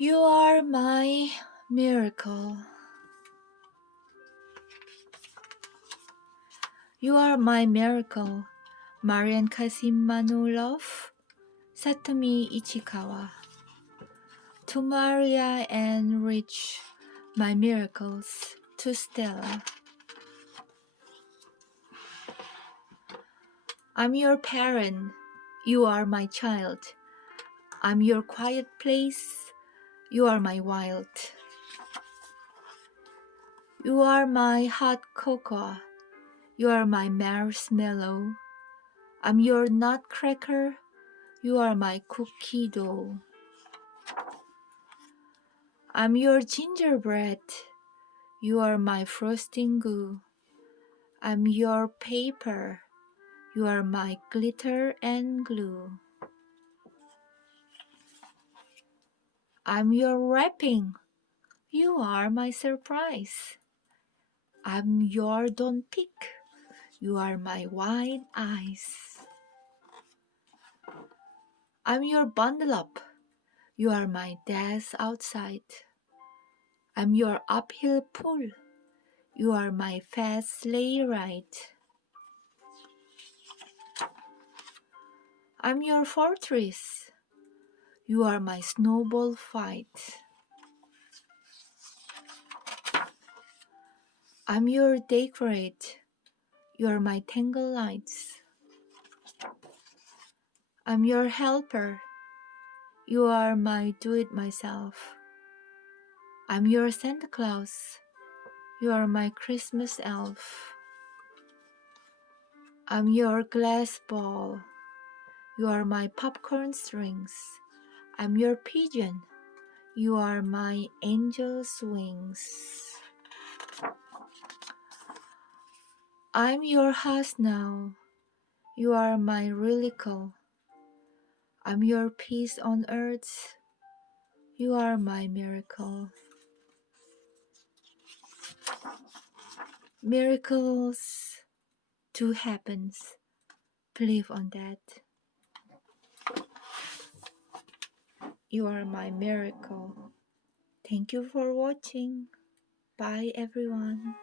You are my miracle. You are my miracle. Marian Kasim Manulov, Satomi Ichikawa. To Maria and Rich, my miracles. To Stella. I'm your parent. You are my child. I'm your quiet place. You are my wild. You are my hot cocoa. You are my marshmallow. I'm your nutcracker. You are my cookie dough. I'm your gingerbread. You are my frosting goo. I'm your paper. You are my glitter and glue. I'm your wrapping. You are my surprise. I'm your don't pick. You are my wide eyes. I'm your bundle up. You are my desk outside. I'm your uphill pull. You are my fast sleigh ride. I'm your fortress. You are my snowball fight. I'm your decorate. You are my tangle lights. I'm your helper. You are my do-it-myself. I'm your Santa Claus. You are my Christmas elf. I'm your glass ball. You are my popcorn strings. I'm your pigeon. You are my angel's wings. I'm your house now. You are my relical. I'm your peace on earth. You are my miracle. Miracles do happen. Believe on that. You are my miracle. Thank you for watching. Bye everyone.